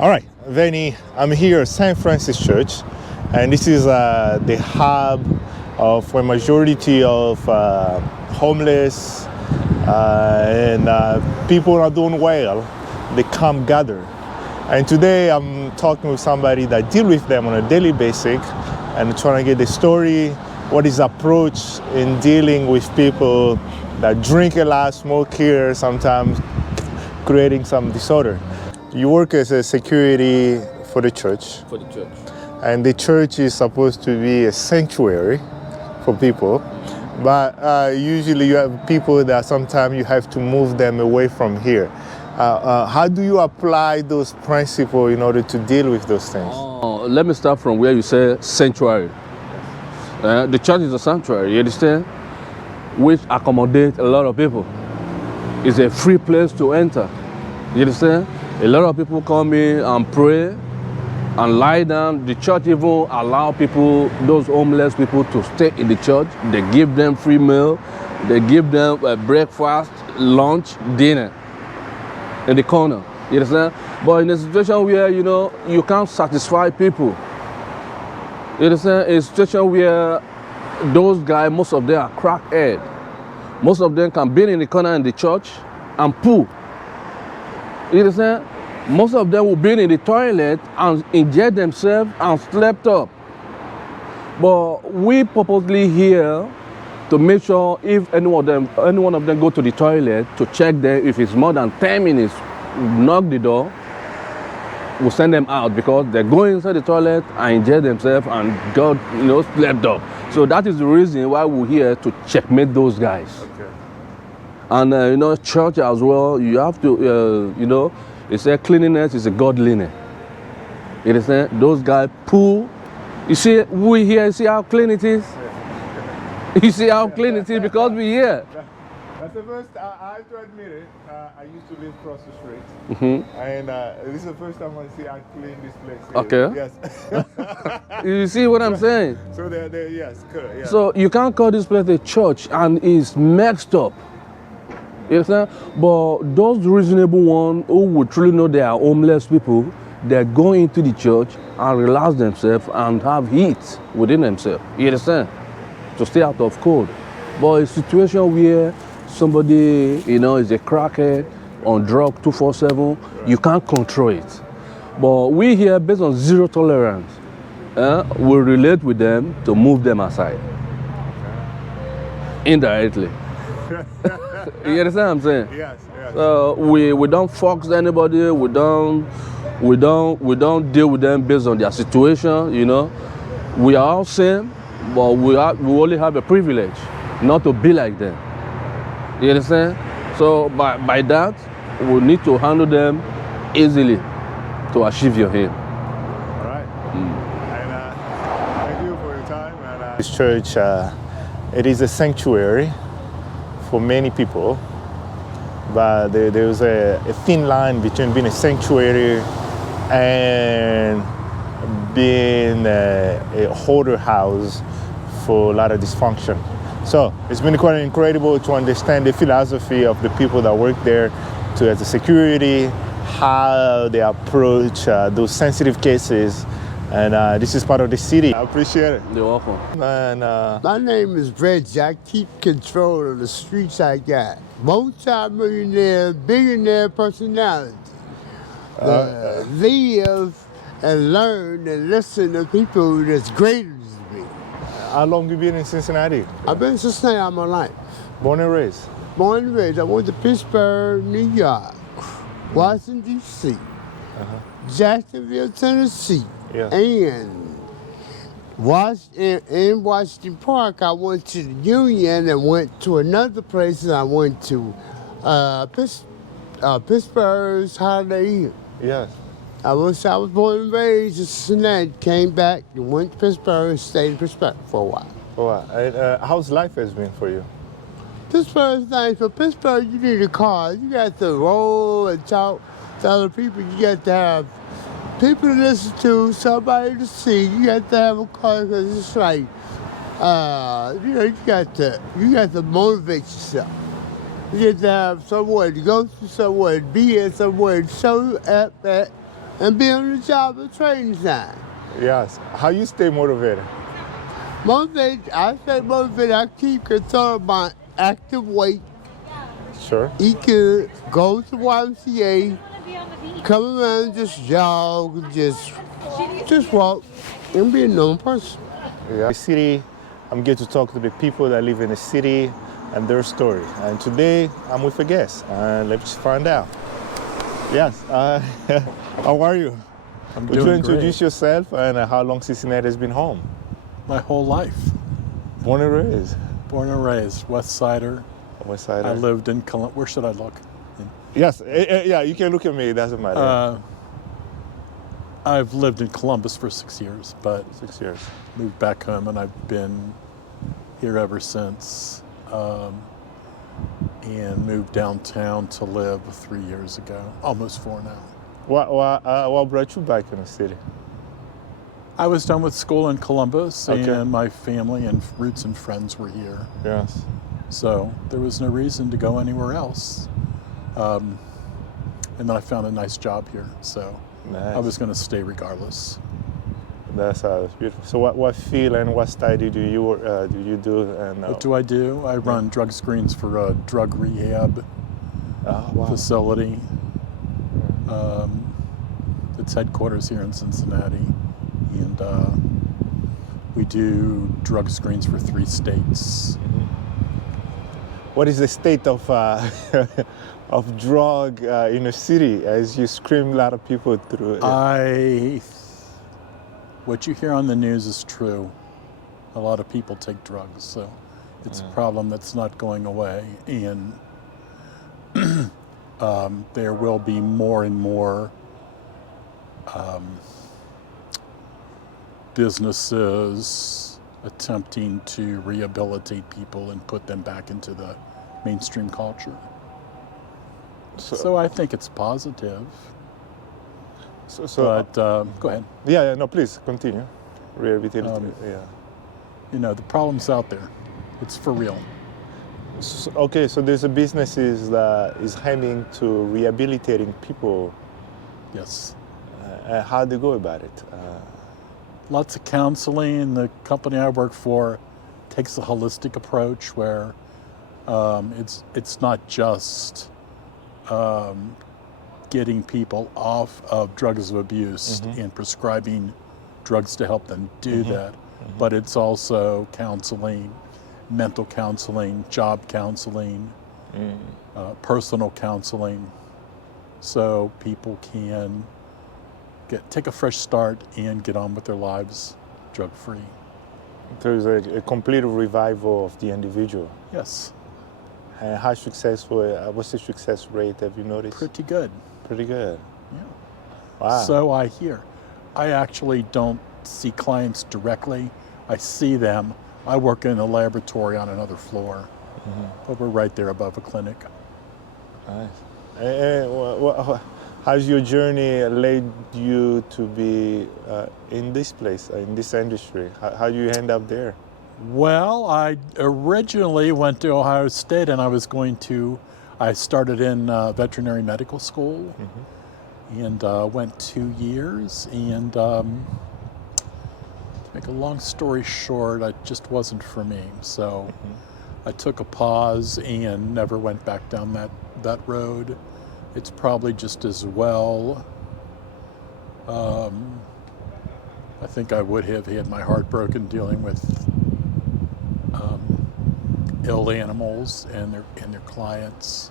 All right, Vinny, I'm here at St. Francis Church, and this is the hub of a majority of homeless and people are doing well. They come gather. And today I'm talking with somebody that deal with them on a daily basis and trying to get the story, what is approach in dealing with people that drink a lot, smoke here, sometimes creating some disorder. You work as a security for the church. For the church. And the church is supposed to be a sanctuary for people. But usually you have people that sometimes you have to move them away from here. How do you apply those principles in order to deal with those things? Let me start from where you say sanctuary. The church is a sanctuary, you understand? Which accommodates a lot of people. It's a free place to enter. You understand? A lot of people come in and pray and lie down. The church even allow people, those homeless people, to stay in the church. They give them free meal. They give them breakfast, lunch, dinner in the corner. You understand? But in a situation where, you can't satisfy people. You understand? In a situation where those guys, most of them are crackhead. Most of them can be in the corner in the church and poo. You understand? Most of them will be in the toilet and inject themselves and slept up. But we purposely here to make sure if any one of them go to the toilet to check them, if it's more than 10 minutes, knock the door, we'll send them out because they go inside the toilet and inject themselves and got, slept up. So that is the reason why we're here to checkmate those guys. Okay. And church as well, you have to, they say cleanliness is a godliness. You understand? Those guys poo. You see, we here, see how clean it is? You see how clean it is because we're here. That's the first, I have to admit it, I used to live across the street. And this is the first time I see how clean this place is. Okay. Yes. You see what I'm saying? So yes, correct. Yeah. So you can't call this place a church and it's mixed up. You understand? But those reasonable ones who would truly know they are homeless people, they go into the church and relax themselves and have heat within themselves. You understand? To stay out of cold. But a situation where somebody, is a crackhead on drug 247, you can't control it. But we here, based on zero tolerance, we relate with them to move them aside. Indirectly. You understand what I'm saying? Yes. So we don't fox anybody. We don't deal with them based on their situation. We are all same, but we only have a privilege not to be like them. You understand? So by that, we need to handle them easily to achieve your aim. All right. And thank you for your time. And, this church, it is a sanctuary for many people, but there's a thin line between being a sanctuary and being a hoarder house for a lot of dysfunction. So it's been quite incredible to understand the philosophy of the people that work there as a security, how they approach those sensitive cases. And this is part of the city. I appreciate it. You're welcome. And, My name is Reggie. I keep control of the streets I got. Multi-millionaire, billionaire personality. Live and learn and listen to people that's greater than me. how long you been in Cincinnati? I've been in Cincinnati all my life. Born and raised? Born and raised. I went to Pittsburgh, New York, Washington, D.C., Jacksonville, Tennessee, and in Washington Park, I went to the Union and went to another place, and I went to Pittsburgh's Holiday Inn. Yes. I was born and raised in Cincinnati, came back and went to Pittsburgh and stayed in Pittsburgh for a while. How's life has been for you? Pittsburgh's nice, but Pittsburgh, you need a car. You got to roll and talk to other people. You got to have people to listen to, somebody to see. You got to have a car because it's like, you got to motivate yourself. You got to have somewhere to go to, somewhere to be at, somewhere to show up at, and be on the job at training time. Yes. How you stay motivated? I stay motivated. I keep control of my active weight, Sure. eat good, go to YMCA, come around, just jog, just walk, and be a normal person. Yeah. The city, I'm getting to talk to the people that live in the city and their story. And today, I'm with a guest. Let's find out. Yes. How are you? I'm Would you doing introduce great. yourself and how long Cincinnati has been home? My whole life. Born and raised. Born and raised, West Sider. West Side. I lived in Columbus. Where should I look? Yes. Yeah. You can look at me. It doesn't matter. I've lived in Columbus for 6 years, but 6 years. moved back home, and I've been here ever since. And moved downtown to live 3 years ago, almost 4 now. What brought you back in the city? I was done with school in Columbus, Okay. and my family and roots and friends were here. Yes. So there was no reason to go anywhere else. And then I found a nice job here, so Nice. I was going to stay regardless. That's beautiful. So what field and what study do you do? And What do I do? I run drug screens for a drug rehab wow. facility. It's headquarters here in Cincinnati, and we do drug screens for 3 states. What is the state of of drug in the city as you scream a lot of people through it? What you hear on the news is true. A lot of people take drugs, so it's a problem that's not going away, and there will be more and more businesses attempting to rehabilitate people and put them back into the mainstream culture. So I think it's positive. But go ahead. Yeah, no, please continue. Rehabilitation. You know, the problem's out there. It's for real. Okay, so there's a businesses that is heading to rehabilitating people. Yes. How do they go about it? Lots of counseling. The company I work for takes a holistic approach where it's not just getting people off of drugs of abuse and prescribing drugs to help them do that, but it's also counseling, mental counseling, job counseling, personal counseling, so people can take a fresh start and get on with their lives drug-free. There's a complete revival of the individual. Yes. And how successful? What's the success rate? Have you noticed? Pretty good. Pretty good. Yeah. Wow. So I hear. I actually don't see clients directly. I see them. I work in a laboratory on another floor, but we're right there above a clinic. Nice. How's your journey led you to be in this place, in this industry? How do you end up there? Well, I originally went to Ohio State, and I started in veterinary medical school, and went 2 years, and to make a long story short, it just wasn't for me. So I took a pause and never went back down that road. It's probably just as well. I think I would have had my heart broken dealing with ill animals and their clients.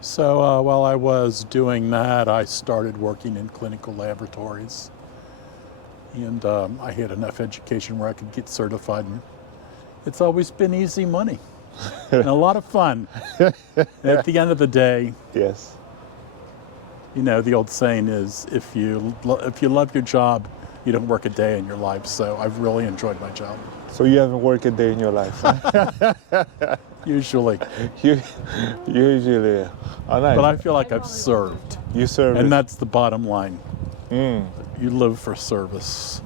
So while I was doing that, I started working in clinical laboratories, and I had enough education where I could get certified. And it's always been easy money and a lot of fun. At the end of the day, Yes. you know, the old saying is, if you love your job, you don't work a day in your life. So I've really enjoyed my job. So you haven't worked a day in your life? Usually. Usually. Oh, nice. But I feel like I've served. You serve. And that's the bottom line. You live for service.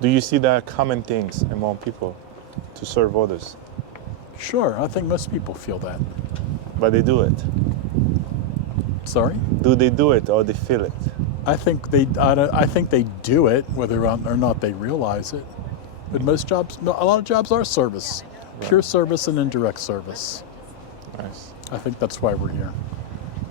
Do you see that common things among people to serve others? Sure, I think most people feel that. But they do it. Sorry? Do they do it or they feel it? I think they do it, whether or not they realize it. But most jobs, a lot of jobs are service, pure service and indirect service. Nice. I think that's why we're here.